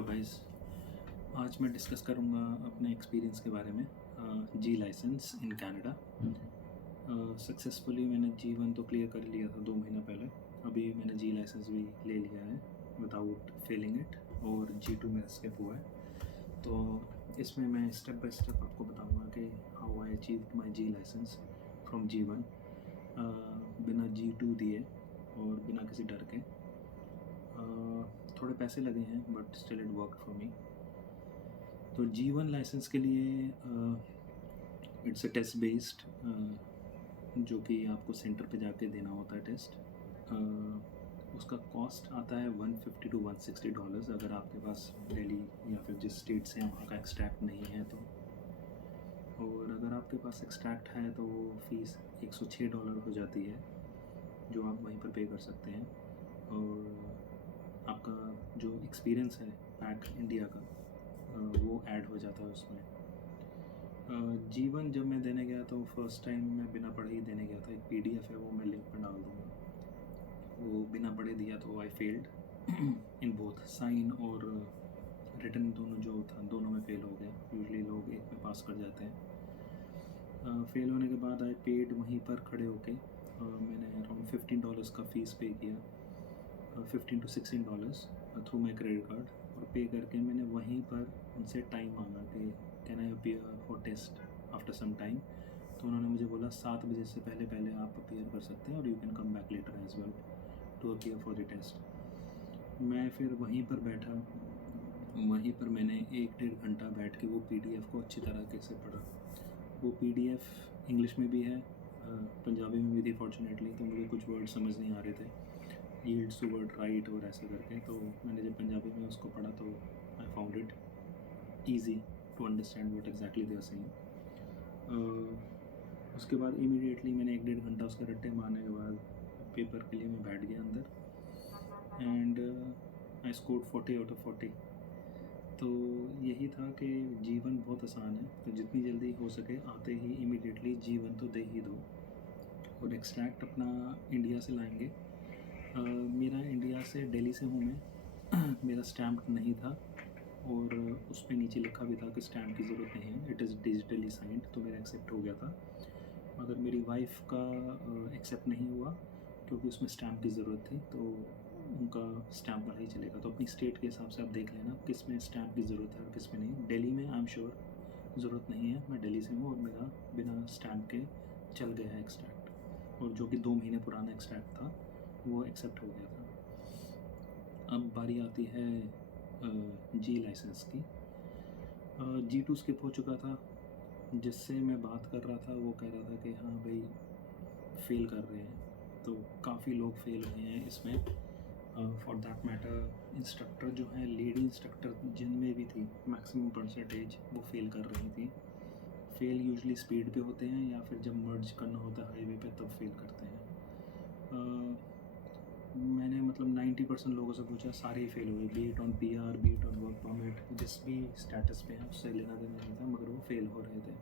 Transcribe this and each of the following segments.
Hello guys. आज मैं discuss करूंगा अपने एक्सपीरियंस के बारे में। जी लाइसेंस इन कनाडा। सक्सेसफुली मैंने जी1 तो क्लियर कर लिया था 2 महीना पहले। अभी मैंने जी लाइसेंस भी ले लिया है विदाउट फेलिंग इट, और जी2 में स्किप हुआ है। तो इसमें मैं स्टेप बाय स्टेप आपको बताऊंगा कि how I achieve my G license from G one बिना जी2 दिए और बिना किसी डर के। थोड़े पैसे लगे हैं but still it work for me. तो जी1 लाइसेंस के लिए इट्स अ टेस्ट बेस्ड, जो कि आपको सेंटर पे जाके देना होता है टेस्ट। उसका कॉस्ट आता है $150 to $160 अगर आपके पास दिल्ली या फिर जिस स्टेट से वहाँ का एक्सट्रैक्ट नहीं है तो। और अगर आपके पास एक्सट्रैक्ट है तो वो फ़ीस $106 हो जाती है, जो आप वहीं पर पे कर सकते हैं। और आपका जो एक्सपीरियंस है बैक इंडिया का वो ऐड हो जाता है उसमें। जी1 जब मैं देने गया तो फर्स्ट टाइम मैं बिना पढ़े ही देने गया था। एक पीडीएफ है, वो मैं लिंक पर डाल दूँगा। वो बिना पढ़े दिया तो I failed in both sign और रिटन, दोनों जो था दोनों में फ़ेल हो गया। यूजुअली लोग एक में पास कर जाते हैं। फ़ेल होने के बाद आई पेड वहीं पर खड़े होके। मैंने अराउंड $15 का फ़ीस पे किया, $15 to $16 through my credit card. और पे करके मैंने वहीं पर उनसे टाइम मांगा कि can I appear for test after some time. तो उन्होंने मुझे बोला 7 बजे से पहले पहले आप अपीयर कर सकते हैं और you can come back later as well to appear for the test. मैं फिर वहीं पर बैठा, वहीं पर मैंने 1-1.5 घंटा बैठ के वो पीडीएफ को अच्छी तरह से पढ़ा। वो पीडीएफ इंग्लिश में भी है, पंजाबी में भी थी फॉर्चुनेटली, तो मुझे कुछ वर्ड समझ नहीं आ रहे थे, यील्ड्स टू वर्ड राइट और ऐसे करके। तो मैंने जब पंजाबी में उसको पढ़ा तो I found it easy to understand what exactly they are saying. उसके बाद इमीडिएटली मैंने 1-1.5 घंटा उसके रट्टे मारने के बाद पेपर के लिए मैं बैठ गया अंदर, and I scored 40 out of 40। तो यही था कि जीवन बहुत आसान है, तो जितनी जल्दी हो सके आते ही इमीडिएटली जीवन तो दे ही दो। और एक्सट्रैक्ट अपना इंडिया से लाएंगे। मेरा इंडिया से, दिल्ली से हूँ मैं मेरा स्टैम्प नहीं था, और उस पर नीचे लिखा भी था कि स्टैम्प की ज़रूरत नहीं है, इट इज़ डिजिटली साइंड, तो मेरा एक्सेप्ट हो गया था। मगर मेरी वाइफ का एक्सेप्ट नहीं हुआ क्योंकि उसमें स्टैम्प की ज़रूरत थी, तो उनका स्टैम्प वाला ही चलेगा। तो अपनी स्टेट के हिसाब से आप देख लेना किस में स्टैम्प की ज़रूरत है और किस में नहीं। दिल्ली में आई एम श्योर ज़रूरत नहीं है, मैं दिल्ली से हूँ और मेरा बिना स्टैम्प के चल गया है एक्सट्रैक्ट, और जो कि 2 महीने पुराना एक्सट्रैक्ट था वो एक्सेप्ट हो गया था। अब बारी आती है जी लाइसेंस की। जी2 स्किप हो चुका था। जिससे मैं बात कर रहा था वो कह रहा था कि हाँ भाई फेल कर रहे हैं, तो काफ़ी लोग फेल हुए हैं इसमें। फॉर दैट मैटर इंस्ट्रक्टर जो हैं, लेडी इंस्ट्रक्टर जिनमें भी थी, मैक्सिमम परसेंटेज वो फेल कर रही थी। फेल यूजुअली स्पीड पे होते हैं या फिर जब मर्ज करना होता है हाईवे पे तब फेल करते हैं। मैंने मतलब 90% लोगों से पूछा, सारे ही फेल हुए, B it on PR, B it on work permit, जिस भी स्टेटस पे हैं उससे लेना देना नहीं था, मगर वो फेल हो रहे थे,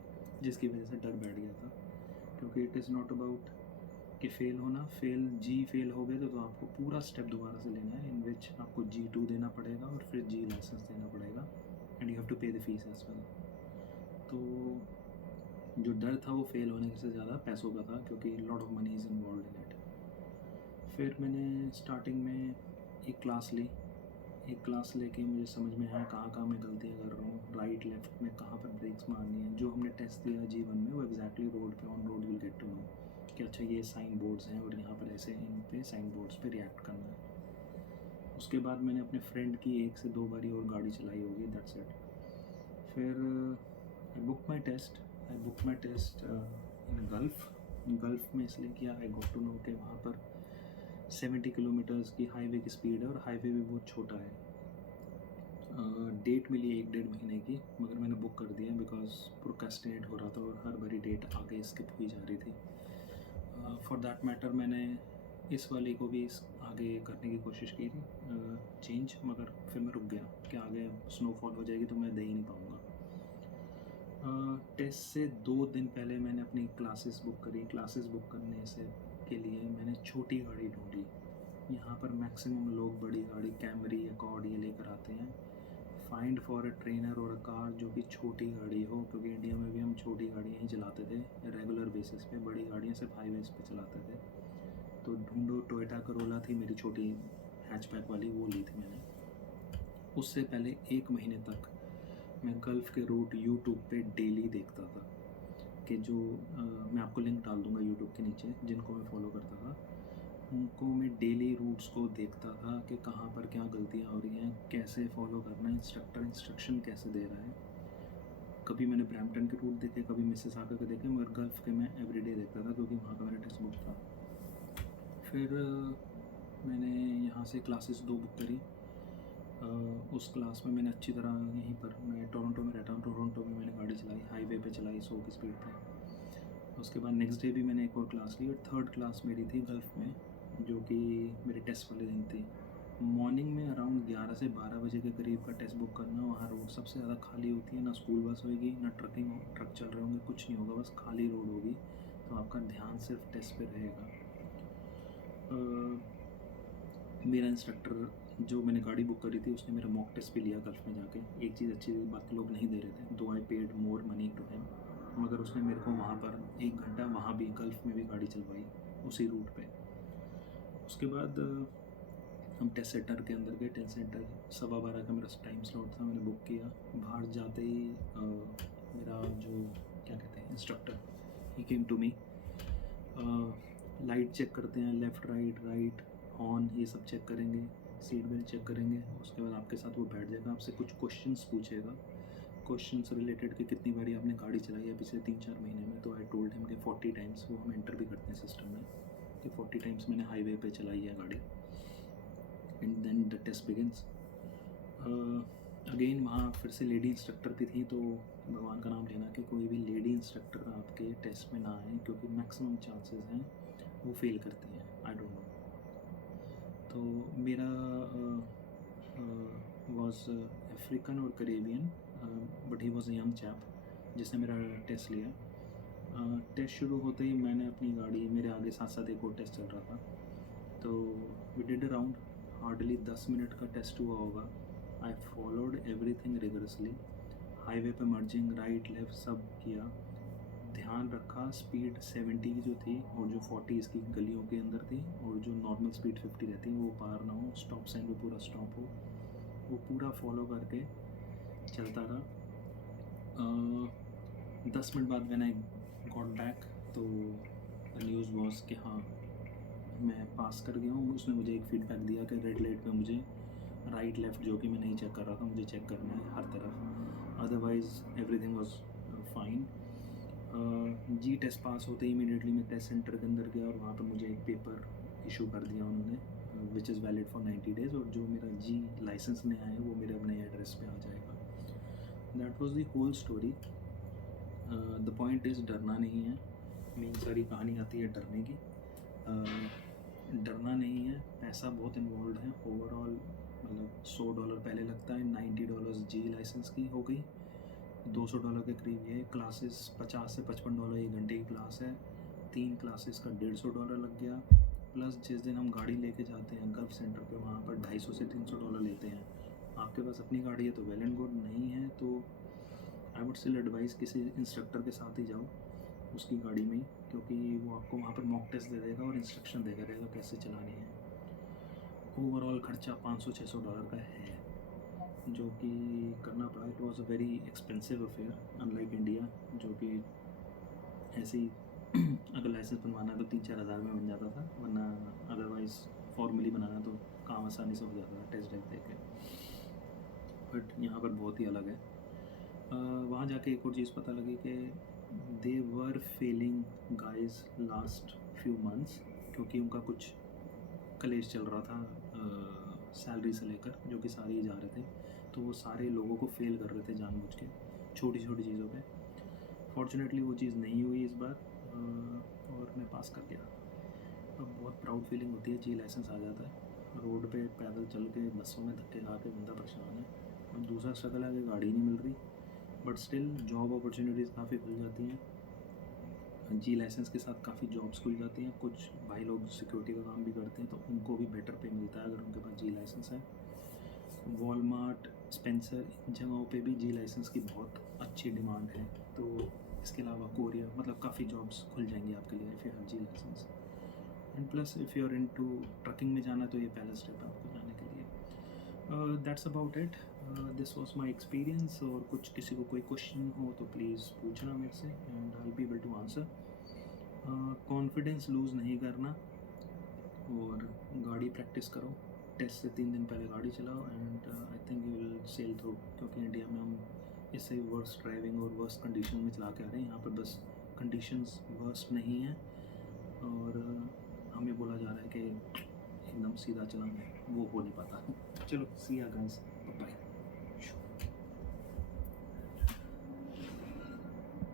जिसकी वजह से डर बैठ गया था। क्योंकि इट इज़ नॉट अबाउट कि फ़ेल होना, फेल हो गए तो आपको पूरा स्टेप दोबारा से लेना है, इन विच आपको जी2 देना पड़ेगा और फिर जी लाइसेंस देना पड़ेगा, एंड यू हैव टू पे द फीस एज वेल। तो जो डर था वो फेल होने से ज़्यादा पैसों का था, क्योंकि lot of money is involve in it. फिर मैंने स्टार्टिंग में एक क्लास ली। एक क्लास लेके मुझे समझ में आया कहाँ कहाँ मैं गलतियाँ कर रहा हूँ, राइट लेफ्ट में कहाँ पर ब्रेक्स मारनी है। जो हमने टेस्ट दिया जीवन में वो एग्जैक्टली रोड पे on road will get to know कि अच्छा ये साइन बोर्ड्स हैं और यहाँ पर ऐसे इन पे साइन बोर्ड्स पे रिएक्ट करना है। उसके बाद मैंने अपने फ्रेंड की 1 से 2 बारी और गाड़ी चलाई होगी, दैट्स इट। फिर I book my test in Gulf में इसलिए किया, आई गॉट टू नो कि वहाँ पर 70 किलोमीटर्स की हाईवे की स्पीड है और हाईवे भी बहुत छोटा है। डेट मिली 1-1.5 महीने की, मगर मैंने बुक कर दिया बिकॉज प्रोक्रेस्टिनेट हो रहा था और हर बारी डेट आगे स्किप हुई जा रही थी। फॉर दैट मैटर मैंने इस वाली को भी आगे करने की कोशिश की थी चेंज, मगर फिर मैं रुक गया कि आगे स्नोफॉल हो जाएगी तो मैं दे ही नहीं पाऊँगा। टेस्ट से 2 दिन पहले मैंने अपनी क्लासेस बुक करी। क्लासेस बुक करने से के लिए मैंने छोटी गाड़ी ढूंढी। यहाँ पर मैक्सिमम लोग बड़ी गाड़ी, कैमरी, अकॉर्ड ये लेकर आते हैं। फाइंड फॉर अ ट्रेनर और अ कार जो कि छोटी गाड़ी हो, क्योंकि इंडिया में भी हम छोटी गाड़ियाँ ही चलाते थे रेगुलर बेसिस पे, बड़ी गाड़ियाँ सिर्फ हाईवेज पे चलाते थे। तो ढूंढो, टोयोटा करोला थी मेरी छोटी हैचबैक वाली, वो ली थी मैंने। उससे पहले 1 महीने तक मैं गल्फ़ के रूट यूट्यूब पे डेली देखता था कि जो मैं आपको लिंक डाल दूँगा यूट्यूब के नीचे, जिनको मैं फॉलो करता था उनको मैं डेली रूट्स को देखता था कि कहाँ पर क्या गलतियाँ हो रही हैं, कैसे फॉलो करना है, इंस्ट्रक्शन कैसे दे रहा है। कभी मैंने ब्रैम्पटन के रूट देखे, कभी मिसिसागा के देखे, मगर गल्फ़ के मैं एवरीडे देखता था क्योंकि वहाँ का मेरा टेक्स्ट बुक था। फिर मैंने यहाँ से क्लासेस 2 बुक करी। उस क्लास में मैंने अच्छी तरह, यहीं पर मैं टोरंटो में रहता हूँ, टोरंटो में मैंने गाड़ी चलाई, हाईवे पे चलाई 100 की स्पीड पे। उसके बाद नेक्स्ट डे भी मैंने एक और क्लास ली, और थर्ड क्लास मेरी थी गल्फ़ में, जो कि मेरे टेस्ट वाले दिन थी। मॉर्निंग में अराउंड 11 से 12 बजे के करीब का टेस्ट बुक करना। वहाँ रोड सबसे ज़्यादा खाली होती है, ना स्कूल बस होगी, ना ट्रक चल रहे होंगे, कुछ नहीं होगा, बस खाली रोड होगी। तो आपका ध्यान सिर्फ टेस्ट पे रहेगा। मेरा इंस्ट्रक्टर, जो मैंने गाड़ी बुक करी थी, उसने मेरा मॉक टेस्ट भी लिया गल्फ़ में जाके। एक चीज़ अच्छी थी, बाकी लोग नहीं दे रहे थे, though I paid more money to him, मगर उसने मेरे को वहाँ पर 1 घंटा वहाँ भी गल्फ़ में भी गाड़ी चलवाई उसी रूट पे। उसके बाद हम टेस्ट सेंटर के अंदर गए। टेस्ट सेंटर 12:15 का मेरा टाइम स्लॉट था, मैंने बुक किया। बाहर जाते ही मेरा जो क्या कहते हैं instructor, he came to me. Light check करते हैं, लेफ़्ट राइट हॉर्न, ये सब चेक करेंगे, सीट बेल्ट चेक करेंगे। उसके बाद आपके साथ वो बैठ जाएगा, आपसे कुछ क्वेश्चंस पूछेगा, क्वेश्चंस रिलेटेड कि कितनी बारी आपने गाड़ी चलाई है पिछले 3-4 महीने में। तो आई टोल्ड हिम कि 40 टाइम्स, वो हम एंटर भी करते हैं सिस्टम में कि 40 टाइम्स मैंने हाईवे पे चलाई है गाड़ी। And then the test begins. Again वहाँ फिर से लेडी इंस्ट्रक्टर भी थी, तो भगवान का नाम लेना कि कोई भी लेडी इंस्ट्रक्टर आपके टेस्ट में ना आए, क्योंकि मैक्सिमम चांसेस हैं वो फेल करती हैं। I don't know. तो मेरा वॉज अफ्रीकन और Caribbean, but he was a young chap जिसने मेरा टेस्ट लिया। टेस्ट शुरू होते ही मैंने अपनी गाड़ी, मेरे आगे साथ साथ एक और टेस्ट चल रहा था, तो we did around hardly 10 minute का टेस्ट हुआ होगा। I followed everything rigorously. Highway पे मर्जिंग, राइट लेफ़्ट सब किया, ध्यान रखा। स्पीड 70 की जो थी, और जो 40 इसकी गलियों के अंदर थी, और जो नॉर्मल स्पीड 50 रहती है वो पार ना हो, स्टॉप साइन पे पूरा स्टॉप हो, वो पूरा फॉलो करके चलता रहा। 10 मिनट बाद व्हेन आई गॉट बैक, तो द न्यूज़ वॉज कि हाँ मैं पास कर गया हूँ। उसने मुझे एक फ़ीडबैक दिया कि रेड लाइट पे मुझे राइट लेफ़्ट, जो कि मैं नहीं चेक कर रहा था, मुझे चेक करना है हर तरफ, otherwise everything was fine. G test pass होते ही इमीडिएटली मैं टेस्ट सेंटर के अंदर गया, और वहाँ पर मुझे एक पेपर इशू कर दिया उन्होंने, which is valid for 90 days, और जो मेरा जी लाइसेंस नया है वो मेरे अपने एड्रेस पे आ जाएगा। That was the whole story. The point is डरना नहीं है। मेन सारी कहानी आती है डरने की। डरना नहीं है, पैसा बहुत इन्वॉल्व है ओवरऑल। मतलब $100 पहले लगता है, $90 जी लाइसेंस की हो गई, $200 के करीब ये क्लासेस, $50 से $55 1 घंटे की क्लास है, 3 क्लासेस का $150 लग गया। प्लस जिस दिन हम गाड़ी लेके जाते हैं गल्फ़ सेंटर पे, वहाँ पर $250 से $300 लेते हैं। आपके पास अपनी गाड़ी है तो वेल एंड गुड, नहीं है तो आई वुड स्टिल एडवाइस किसी इंस्ट्रक्टर के साथ ही जाओ उसकी गाड़ी में ही, क्योंकि वो आपको वहाँ पर मॉक टेस्ट दे देगा और इंस्ट्रक्शन देगा रहेगा कैसे चलानी है। ओवरऑल खर्चा $500-600 का है, जो कि करना पड़ा। It was a very expensive affair, unlike India, जो कि ऐसे ही अगर लाइसेंस बनवाना है तो 3-4 हज़ार में बन जाता था, वरना अदरवाइज़ फॉर्मली बनाना तो काम आसानी से हो जाता था टेस्ट ड्राइव दे के। बट यहाँ पर बहुत ही अलग है। वहाँ जाके एक और चीज़ पता लगी कि they were failing guys last few months, क्योंकि उनका कुछ कलेश चल रहा था सैलरी से लेकर, जो कि सारे ही जा रहे थे, तो वो सारे लोगों को फेल कर रहे थे जानबूझ के छोटी छोटी चीज़ों पे। फॉर्चुनेटली वो चीज़ नहीं हुई इस बार, और मैं पास कर गया। अब बहुत प्राउड फीलिंग होती है, जी लाइसेंस आ जाता है, रोड पे पैदल चल के, बसों में धक्के खा के बंदा परेशान है। अब दूसरा स्ट्रगल है कि गाड़ी नहीं मिल रही, बट स्टिल जॉब अपॉर्चुनिटीज़ काफ़ी खुल जाती हैं। जी लाइसेंस के साथ काफ़ी जॉब्स खुल जाती हैं। कुछ भाई लोग सिक्योरिटी का काम भी करते हैं, तो उनको भी बेटर पे मिलता है अगर उनके पास जी लाइसेंस है। वॉलमार्ट स्पेंसर, इन जगहों पे भी जी लाइसेंस की बहुत अच्छी डिमांड है। तो इसके अलावा कोरिया, मतलब काफ़ी जॉब्स खुल जाएंगी आपके लिए if you have G license. And plus if you are into trucking में जाना तो ये पहला स्टेप है आपको जाने के लिए। That's about it. This was my experience. और कुछ किसी को कोई क्वेश्चन हो तो प्लीज़ पूछना मेरे से and I will be able to answer. Confidence lose नहीं करना और गाड़ी प्रैक्टिस करो। टेस्ट से 3 दिन पहले गाड़ी चलाओ and I think you will sail through, क्योंकि इंडिया में हम इससे वर्स्ट ड्राइविंग और वर्स्ट कंडीशन में चला के आ रहे हैं। यहाँ पर बस कंडीशंस वर्स्ट नहीं हैं और हमें बोला जा रहा है कि एकदम सीधा चलाना है, वो हो नहीं पाता। चलो, सी या गाइस।